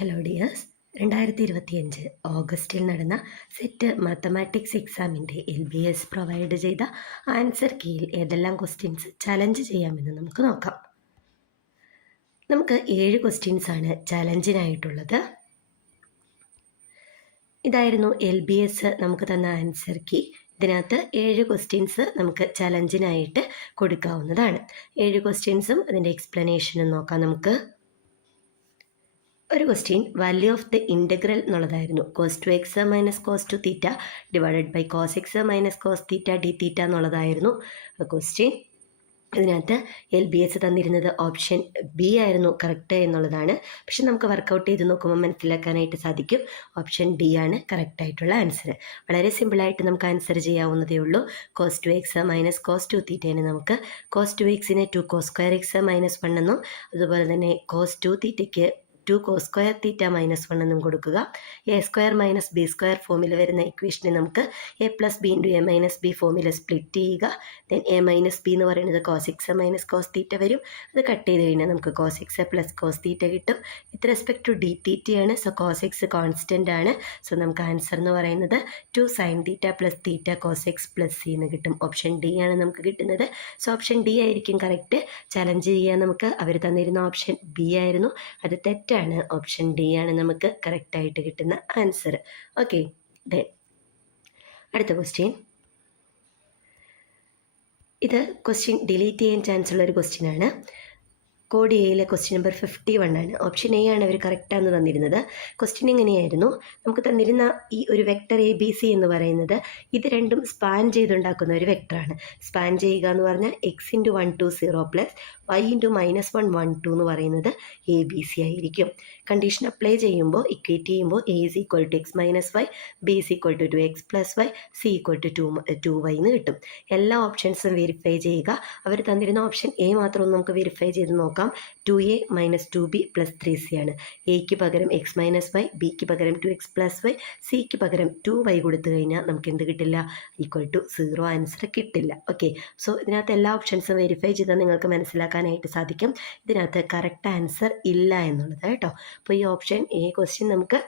Hello dears, 2025 ഓഗസ്റ്റിൽ നടന്ന set mathematics എക്സാമിൻ്റെ LBS പ്രൊവൈഡ് ചെയ്ത ആൻസർ കീയിൽ ഏതെല്ലാം ക്വസ്റ്റ്യൻസ് ചലഞ്ച് ചെയ്യാമെന്ന് നമുക്ക് നോക്കാം. നമുക്ക് 7 ക്വസ്റ്റ്യൻസ് ആണ് ചലഞ്ചിനായിട്ടുള്ളത്. ഇതായിരുന്നു LBS നമുക്ക് തന്ന ആൻസർ കീ. ഇതിനകത്ത് 7 ക്വസ്റ്റ്യൻസ് നമുക്ക് ചലഞ്ചിനായിട്ട് കൊടുക്കാവുന്നതാണ്. 7 ക്വസ്റ്റ്യൻസും അതിൻ്റെ എക്സ്പ്ലനേഷനും നോക്കാം നമുക്ക്. ഒരു question value of the integral എന്നുള്ളതായിരുന്നു. Cos two x minus cos two theta divided by cos x minus cos theta d theta എന്നുള്ളതായിരുന്നു ക്വസ്റ്റ്യൻ. ഇതിനകത്ത് LBS തന്നിരുന്നത് ഓപ്ഷൻ ബി ആയിരുന്നു കറക്റ്റ് എന്നുള്ളതാണ്. പക്ഷെ നമുക്ക് വർക്കൗട്ട് ചെയ്ത് നോക്കുമ്പോൾ മനസ്സിലാക്കാനായിട്ട് സാധിക്കും ഓപ്ഷൻ ഡി ആണ് കറക്റ്റ് ആയിട്ടുള്ള ആൻസർ. വളരെ സിമ്പിളായിട്ട് നമുക്ക് ആൻസർ ചെയ്യാവുന്നതേ ഉള്ളൂ. Cos two x minus cos two തീറ്റേനെ നമുക്ക് കോസ് ടു എക്സിനെ 2 കോസ് സ്ക്വയർ എക്സ് മൈനസ് 1 എന്നും അതുപോലെ തന്നെ കോസ് ടു തീറ്റയ്ക്ക് 2 കോസ് സ്ക്വയർ തീറ്റ മൈനസ് 1 എന്നും കൊടുക്കുക. A square minus B square ഫോമിൽ വരുന്ന ഇക്വേഷനെ നമുക്ക് A plus B into A minus B ഫോമിൽ സ്പ്ലിറ്റ് ചെയ്യുക. ദെൻ എ മൈനസ് ബി എന്ന് പറയുന്നത് cos x minus cos theta വരും. അത് കട്ട് ചെയ്ത് കഴിഞ്ഞാൽ നമുക്ക് cos x plus cos theta കിട്ടും. വിത്ത് റെസ്പെക്ട് ടു ഡി തീറ്റയാണ്. സോ കോസ് എക്സ് കോൺസ്റ്റൻ്റ് ആണ്. സോ നമുക്ക് ആൻസർ എന്ന് പറയുന്നത് 2 sine theta plus theta cos x plus C എന്ന് കിട്ടും. ഓപ്ഷൻ ഡി ആണ് നമുക്ക് കിട്ടുന്നത്. സോ ഓപ്ഷൻ ഡി ആയിരിക്കും കറക്റ്റ്. ചലഞ്ച് ചെയ്യാൻ നമുക്ക് അവർ തന്നിരുന്ന ഓപ്ഷൻ ബി ആയിരുന്നു, അത് തെറ്റാണ്. ഓപ്ഷൻ ഡി ആണ് നമുക്ക് കറക്റ്റായിട്ട് കിട്ടുന്ന ആൻസർ. ഓക്കെ, അടുത്ത ക്വസ്റ്റ്യൻ. ഇത് ക്വസ്റ്റ്യൻ ഡിലീറ്റ് ചെയ്യാൻ ചാൻസ് ഉള്ള ഒരു ക്വസ്റ്റ്യൻ ആണ്. കോഡ് എയിലെ ക്വസ്റ്റ്യൻ നമ്പർ 51 ആണ്. ഓപ്ഷൻ എ ആണ് അവർ കറക്റ്റാന്ന് തന്നിരുന്നത്. ക്വസ്റ്റ്യൻ എങ്ങനെയായിരുന്നു? നമുക്ക് തന്നിരുന്ന ഈ ഒരു വെക്ടർ ABC എന്ന് പറയുന്നത് ഇത് രണ്ടും സ്പാൻ ചെയ്തുണ്ടാക്കുന്ന ഒരു വെക്ടറാണ്. സ്പാൻ ചെയ്യുക എന്ന് പറഞ്ഞാൽ x into 1 2 0 plus y into minus 1 1 2 എന്ന് പറയുന്നത് ABC ആയിരിക്കും. കണ്ടീഷൻ അപ്ലൈ ചെയ്യുമ്പോൾ ഇക്വേറ്റ് ചെയ്യുമ്പോൾ a is equal to x minus y, b is equal to 2x plus y, c equal to 2y എന്ന് കിട്ടും. എല്ലാ ഓപ്ഷൻസും വെരിഫൈ ചെയ്യുക. അവർ തന്നിരുന്ന ഓപ്ഷൻ എ മാത്രം നമുക്ക് വെരിഫൈ ചെയ്ത് നോക്കാം. 2a minus 2b plus 3c ആണ്. എക്ക് പകരം എക്സ് മൈനസ് വൈ, ബിക്ക് പകരം 2x പ്ലസ് വൈ, സിക്ക് പകരം 2y കൊടുത്തു കഴിഞ്ഞാൽ നമുക്ക് എന്ത് കിട്ടില്ല? ഈക്വൽ ടു 0 ആൻസർ കിട്ടില്ല. ഓക്കെ, സോ ഇതിനകത്ത് എല്ലാ ഓപ്ഷൻസും വെരിഫൈ ചെയ്താൽ നിങ്ങൾക്ക് മനസ്സിലാക്കാനായിട്ട് സാധിക്കും ഇതിനകത്ത് കറക്റ്റ് ആൻസർ ഇല്ല എന്നുള്ളത് കേട്ടോ. അപ്പോൾ ഈ ഓപ്ഷൻ എ ക്വസ്റ്റ്യൻ നമുക്ക്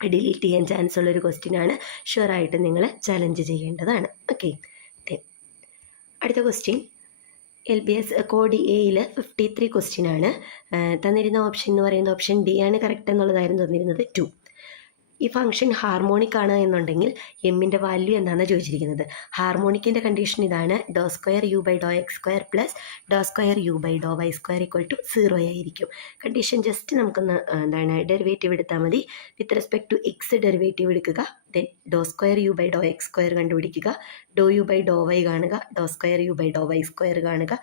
ഡിലീറ്റ് ചെയ്യാൻ ചാൻസ് ഉള്ളൊരു ക്വസ്റ്റ്യൻ ആണ്. ഷുവറായിട്ട് നിങ്ങൾ ചലഞ്ച് ചെയ്യേണ്ടതാണ്. ഓക്കെ, അടുത്ത ക്വസ്റ്റ്യൻ LBS കോഡ് എയിൽ 53 ക്വസ്റ്റ്യൻ ആണ്. തന്നിരുന്ന ഓപ്ഷൻ എന്ന് പറയുന്നത് ഓപ്ഷൻ ഡി ആണ് കറക്റ്റ് എന്നുള്ളതായിരുന്നു തന്നിരുന്നത് 2. ഈ ഫംഗ്ഷൻ ഹാർമോണിക് ആണ് എന്നുണ്ടെങ്കിൽ എമ്മിൻ്റെ വാല്യൂ എന്താണെന്ന് ചോദിച്ചിരിക്കുന്നത്. ഹാർമോണിക്കിൻ്റെ കണ്ടീഷൻ ഇതാണ്: ഡോ സ്ക്വയർ യു ബൈ ഡോ എക്സ് സ്ക്വയർ പ്ലസ് ഡോ സ്ക്വയർ യു ബൈ ഡോ വൈ സ്ക്വയർ ഈക്വൽ ടു 0 ആയിരിക്കും. കണ്ടീഷൻ ജസ്റ്റ് നമുക്കൊന്ന് ഡെറിവേറ്റീവ് എടുത്താൽ മതി. With respect to x derivative എടുക്കുക. ദെൻ ഡോ സ്ക്വയർ യു ബൈ ഡോ എക്സ് സ്ക്വയർ കണ്ടുപിടിക്കുക. ഡോ യു ബൈ ഡോ വൈ കാണുക. ഡോ സ്ക്വയർ യു ബൈ ഡോ വൈ സ്ക്വയർ കാണുക.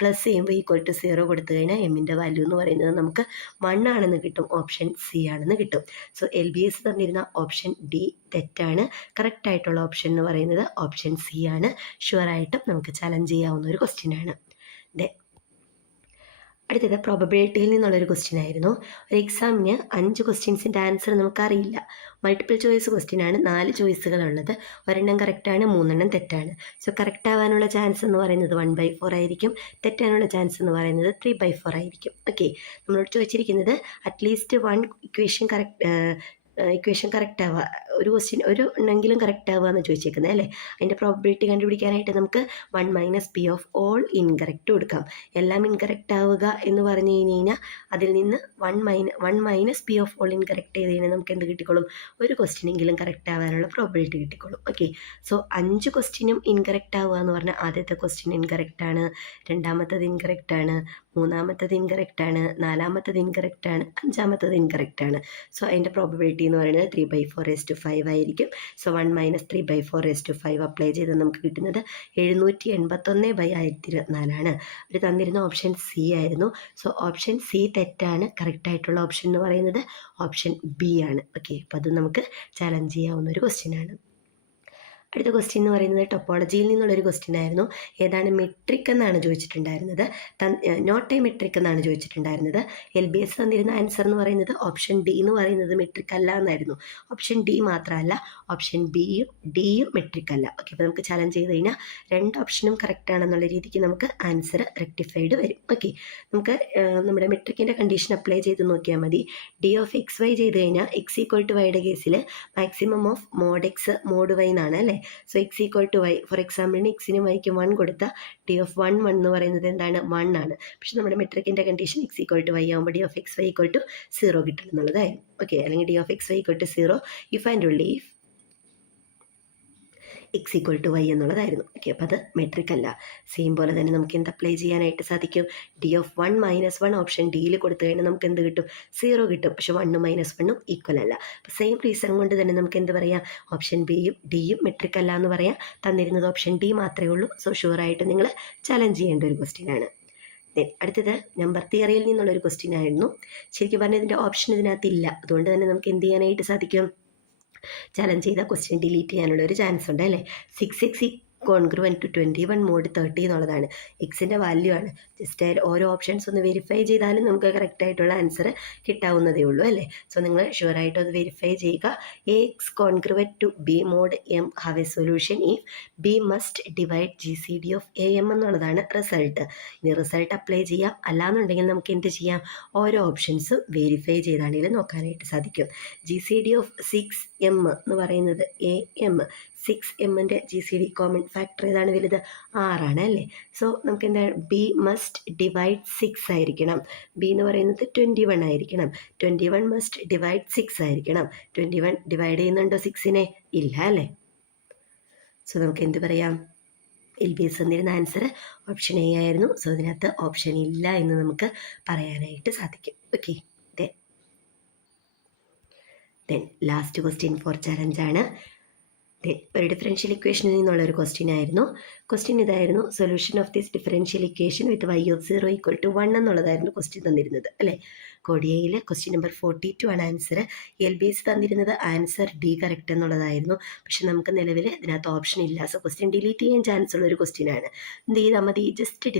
പ്ലസ് ചെയ്യുമ്പോൾ ഈക്വൽ ടു 0 കൊടുത്തു കഴിഞ്ഞാൽ എമ്മിൻ്റെ വാല്യൂ എന്ന് പറയുന്നത് നമുക്ക് 1 ആണെന്ന് കിട്ടും. ഓപ്ഷൻ സി ആണെന്ന് കിട്ടും. സോ LBS തന്നിരുന്ന ഓപ്ഷൻ ഡി തെറ്റാണ്. കറക്റ്റായിട്ടുള്ള ഓപ്ഷൻ എന്ന് പറയുന്നത് ഓപ്ഷൻ സി ആണ്. ഷുവറായിട്ടും നമുക്ക് ചലഞ്ച് ചെയ്യാവുന്ന ഒരു ക്വസ്റ്റ്യൻ ആണ്. അടുത്തത് പ്രോബബിലിറ്റിയിൽ നിന്നുള്ളൊരു ക്വസ്റ്റ്യൻ ആയിരുന്നു. ഒരു എക്സാമിന് 5 ക്വസ്റ്റ്യൻസിൻ്റെ ആൻസർ നമുക്കറിയില്ല. മൾട്ടിപ്പിൾ ചോയ്സ് ക്വസ്റ്റ്യൻ ആണ്. 4 ചോയ്സുകളുള്ളത്. ഒരെണ്ണം കറക്റ്റാണ്, 3 എണ്ണം തെറ്റാണ്. സോ കറക്റ്റ് ആവാനുള്ള ചാൻസ് എന്ന് പറയുന്നത് 1/4 ആയിരിക്കും. തെറ്റാനുള്ള ചാൻസ് എന്ന് പറയുന്നത് 3/4 ആയിരിക്കും. ഓക്കെ, നമ്മളോട് ചോദിച്ചിരിക്കുന്നത് അറ്റ്ലീസ്റ്റ് 1 ഇക്വേഷൻ കറക്റ്റ് ആവുക, ഒരു ക്വസ്റ്റ്യൻ ഒരു എണ്ണെങ്കിലും കറക്റ്റ് ആവുക എന്ന് ചോദിച്ചേക്കുന്നത് അല്ലേ. അതിൻ്റെ പ്രോബബിലിറ്റി കണ്ടുപിടിക്കാനായിട്ട് നമുക്ക് 1 minus P of all incorrect കൊടുക്കാം. എല്ലാം ഇൻകറക്റ്റ് ആവുക എന്ന് പറഞ്ഞു കഴിഞ്ഞാൽ അതിൽ നിന്ന് 1 minus P of all incorrect ചെയ്ത് കഴിഞ്ഞാൽ നമുക്ക് എന്ത് കിട്ടിക്കോളും? ഒരു ക്വസ്റ്റ്യനെങ്കിലും കറക്റ്റ് ആവാനുള്ള പ്രോബിലിറ്റി കിട്ടിക്കോളും. ഓക്കെ, സോ 5 ക്വസ്റ്റ്യനും ഇൻകറക്റ്റ് ആവുക എന്ന് പറഞ്ഞാൽ ആദ്യത്തെ ക്വസ്റ്റ്യൻ ഇൻകറക്റ്റ് ആണ്, രണ്ടാമത്തത് ഇൻകറക്റ്റ് ആണ്, മൂന്നാമത്തത് ഇൻകറക്റ്റ് ആണ്, നാലാമത്തത് ഇൻകറക്റ്റ് ആണ്, അഞ്ചാമത്തത് ഇൻകറക്റ്റ് ആണ്. സോ അതിൻ്റെ പ്രോബബിലിറ്റി എന്ന് പറയുന്നത് 3/4/5 ആയിരിക്കും. സോ 1 മൈനസ് 3/4/5 അപ്ലൈ ചെയ്ത് നമുക്ക് കിട്ടുന്നത് 781/1024 ആണ്. അവർ തന്നിരുന്ന ഓപ്ഷൻ സി ആയിരുന്നു. സോ ഓപ്ഷൻ സി തെറ്റാണ്. കറക്റ്റായിട്ടുള്ള ഓപ്ഷൻ എന്ന് പറയുന്നത് ഓപ്ഷൻ ബി ആണ്. ഓക്കെ, അപ്പോൾ അത് നമുക്ക് ചലഞ്ച് ചെയ്യാവുന്ന ഒരു ക്വസ്റ്റ്യൻ ആണ്. അടുത്ത ക്വസ്റ്റ്യൻ എന്ന് പറയുന്നത് ടൊപ്പോളജിയിൽ നിന്നുള്ളൊരു ക്വസ്റ്റ്യൻ ആയിരുന്നു. ഏതാണ് മെട്രിക് എന്നാണ് ചോദിച്ചിട്ടുണ്ടായിരുന്നത്. നോട്ട് എ മെട്രിക് എന്നാണ് ചോദിച്ചിട്ടുണ്ടായിരുന്നത്. LBS തന്നിരുന്ന ആൻസർ എന്ന് പറയുന്നത് ഓപ്ഷൻ ഡി എന്ന് പറയുന്നത് മെട്രിക് അല്ല എന്നായിരുന്നു. ഓപ്ഷൻ ഡി മാത്രമല്ല, ഓപ്ഷൻ ബിയും ഡിയും മെട്രിക് അല്ല. ഓക്കെ, അപ്പോൾ നമുക്ക് ചലഞ്ച് ചെയ്ത് കഴിഞ്ഞാൽ 2 ഓപ്ഷനും കറക്റ്റ് ആണെന്നുള്ള രീതിക്ക് നമുക്ക് ആൻസർ റെക്ടിഫൈഡ് വരും. ഓക്കെ, നമുക്ക് നമ്മുടെ മെട്രിക്കിൻ്റെ കണ്ടീഷൻ അപ്ലൈ ചെയ്ത് നോക്കിയാൽ മതി. D(x, y) ചെയ്ത് കഴിഞ്ഞാൽ x=y കേസിൽ maximum of mod x mod y എന്നാണ് അല്ലേ. So x=y. ഫോർ എക്സാമ്പിളിന് എക്സിനും വൈക്കും 1 കൊടുത്താൽ D(1, 1) എന്ന് പറയുന്നത് എന്താണ് 1 ആണ്. പക്ഷെ നമ്മുടെ മെട്രിക്കിൻ്റെ കണ്ടീഷൻ x=y ആകുമ്പോൾ D(x, y) 0 കിട്ടും എന്നുള്ളതായിരുന്നു. ഓക്കെ, അല്ലെങ്കിൽ D(x, y) 0 if and only if x=y എന്നുള്ളതായിരുന്നു. ഓക്കെ, അപ്പോൾ അത് മെട്രിക് അല്ല. സെയിം പോലെ തന്നെ നമുക്ക് എന്ത് അപ്ലൈ ചെയ്യാനായിട്ട് സാധിക്കും? D(1, -1) ഓപ്ഷൻ ഡിയിൽ കൊടുത്തു കഴിഞ്ഞാൽ നമുക്ക് എന്ത് കിട്ടും? 0 കിട്ടും. പക്ഷെ 1ഉം -1ഉം ഈക്വൽ അല്ല. അപ്പോൾ സെയിം റീസൺ കൊണ്ട് തന്നെ നമുക്ക് എന്ത് പറയാം? ഓപ്ഷൻ ബിയും ഡിയും മെട്രിക് അല്ല എന്ന് പറയാം. തന്നിരുന്നത് ഓപ്ഷൻ ഡി മാത്രമേ ഉള്ളൂ. സോ ഷുവറായിട്ട് നിങ്ങൾ ചലഞ്ച് ചെയ്യേണ്ട ഒരു ക്വസ്റ്റ്യൻ ആണ്. അടുത്തത് നമ്പർ തിയറിയിൽ നിന്നുള്ളൊരു ക്വസ്റ്റ്യൻ ആയിരുന്നു. ശരിക്കും പറഞ്ഞാൽ ഇതിൻ്റെ ഓപ്ഷൻ ഇതിനകത്തില്ല. അതുകൊണ്ട് തന്നെ നമുക്ക് എന്ത് ചെയ്യാനായിട്ട് സാധിക്കും? ചലഞ്ച് ചെയ്ത ക്വസ്റ്റ്യൻ ഡിലീറ്റ് ചെയ്യാനുള്ള ഒരു ചാൻസ് ഉണ്ട് അല്ലേ. 6x കോൺഗ്രുവൻ ടു 21 mod 30 എന്നുള്ളതാണ്. എക്സിൻ്റെ വാല്യൂ ആണ്. ജസ്റ്റ് ഓരോ ഓപ്ഷൻസ് ഒന്ന് വെരിഫൈ ചെയ്താലും നമുക്ക് കറക്റ്റ് ആയിട്ടുള്ള ആൻസർ കിട്ടാവുന്നതേ ഉള്ളൂ അല്ലേ. സോ നിങ്ങൾ ഷുവറായിട്ട് അത് വെരിഫൈ ചെയ്യുക. AX congruent to B mod M have a solution if B must divide GCD of AM എന്നുള്ളതാണ് റിസൾട്ട്. ഇനി റിസൾട്ട് അപ്ലൈ ചെയ്യാം. അല്ലാന്നുണ്ടെങ്കിൽ നമുക്ക് എന്ത് ചെയ്യാം? ഓരോ ഓപ്ഷൻസും വെരിഫൈ ചെയ്താണെങ്കിലും നോക്കാനായിട്ട് സാധിക്കും. GCD ഓഫ് 6M എന്ന് പറയുന്നത് AM. 6mൻ്റെ GCD കോമൺ ഫാക്ടർ ഏതാണ് വലുത്? 6 ആണ് അല്ലേ. സോ നമുക്ക് എന്താണ്? B മസ്റ്റ് ഡിവൈഡ് 6 ആയിരിക്കണം. B എന്ന് പറയുന്നത് 21 ആയിരിക്കണം. 21 മസ്റ്റ് ഡിവൈഡ് 6 ആയിരിക്കണം. 21 ഡിവൈഡ് ചെയ്യുന്നുണ്ടോ 6നെ? ഇല്ല അല്ലേ. സോ നമുക്ക് എന്ത് പറയാം? LBS തന്നിരുന്ന ആൻസർ ഓപ്ഷൻ എ ആയിരുന്നു. സോ ഇതിനകത്ത് ഓപ്ഷൻ ഇല്ല എന്ന് നമുക്ക് പറയാനായിട്ട് സാധിക്കും. Okay, then last question for challenge ആണ്. ഒരു ഡിഫറൻഷ്യൽ ഇക്വേഷനിൽ നിന്നുള്ളൊരു ക്വസ്റ്റ്യൻ ആയിരുന്നു. ക്വസ്റ്റ്യൻ ഇതായിരുന്നു: solution of this differential equation with y(0) = 1 എന്നുള്ളതായിരുന്നു ക്വസ്റ്റ്യൻ തന്നിരുന്നത് അല്ലേ. കോഡിയയിൽ ക്വസ്റ്റ്യൻ നമ്പർ 42 ആണ് ആൻസർ. LBS തന്നിരുന്നത് ആൻസർ ഡി കറക്റ്റ് എന്നുള്ളതായിരുന്നു. പക്ഷെ നമുക്ക് നിലവിൽ ഇതിനകത്ത് ഓപ്ഷൻ ഇല്ല. സോ ക്വസ്റ്റ്യൻ ഡിലീറ്റ് ചെയ്യാൻ ചാൻസ് ഉള്ളൊരു ക്വസ്റ്റ്യൻ ആണ്. എന്ത് ചെയ്താൽ മതി? ജസ്റ്റ്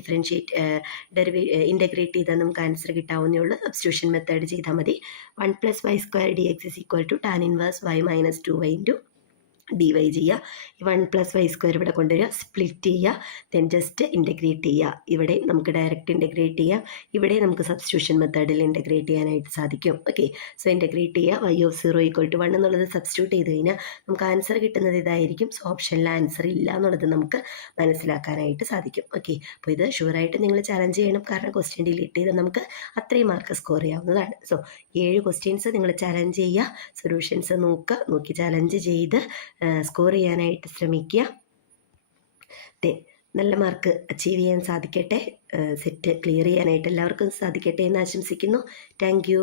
ഇൻ്റഗ്രേറ്റ് ചെയ്താൽ നമുക്ക് ആൻസർ കിട്ടാവുന്നേ ഉള്ളൂ. സബ്സ്റ്റിറ്റ്യൂഷൻ മെത്തേഡ് ചെയ്താൽ മതി. 1 + y² dx = tan 1y - 2y dy ചെയ്യുക. 1 + y² ഇവിടെ കൊണ്ടുവരിക, സ്പ്ലിറ്റ് ചെയ്യുക, ദെൻ ജസ്റ്റ് ഇൻ്റഗ്രേറ്റ് ചെയ്യുക. ഇവിടെ നമുക്ക് ഡയറക്റ്റ് ഇൻ്റഗ്രേറ്റ് ചെയ്യാം. ഇവിടെ നമുക്ക് സബ്സ്റ്റിറ്റ്യൂഷൻ മെത്തേഡിൽ ഇൻ്റഗ്രേറ്റ് ചെയ്യാനായിട്ട് സാധിക്കും. ഓക്കെ, സോ ഇൻ്റഗ്രേറ്റ് ചെയ്യുക. y(0) = 1 എന്നുള്ളത് സബ്സ്റ്റിറ്റ്യൂട്ട് ചെയ്ത് കഴിഞ്ഞാൽ നമുക്ക് ആൻസർ കിട്ടുന്നത് ഇതായിരിക്കും. സോ ഓപ്ഷനിൽ ആൻസർ ഇല്ല എന്നുള്ളത് നമുക്ക് മനസ്സിലാക്കാനായിട്ട് സാധിക്കും. ഓക്കെ, അപ്പോൾ ഇത് ഷുവറായിട്ട് നിങ്ങൾ ചലഞ്ച് ചെയ്യണം. കാരണം ക്വസ്റ്റ്യൻ ഡിലീറ്റ് ചെയ്ത് നമുക്ക് അത്രയും മാർക്ക് സ്കോർ ചെയ്യാവുന്നതാണ്. സോ 7 ക്വസ്റ്റ്യൻസ് നിങ്ങൾ ചലഞ്ച് ചെയ്യുക, സൊല്യൂഷൻസ് നോക്കി ചലഞ്ച് ചെയ്ത് സ്കോർ ചെയ്യാനായിട്ട് ശ്രമിക്കുക. നല്ല മാർക്ക് അച്ചീവ് ചെയ്യാൻ സാധിക്കട്ടെ. സെറ്റ് ക്ലിയർ ചെയ്യാനായിട്ട് എല്ലാവർക്കും സാധിക്കട്ടെ എന്ന് ആശംസിക്കുന്നു. Thank you.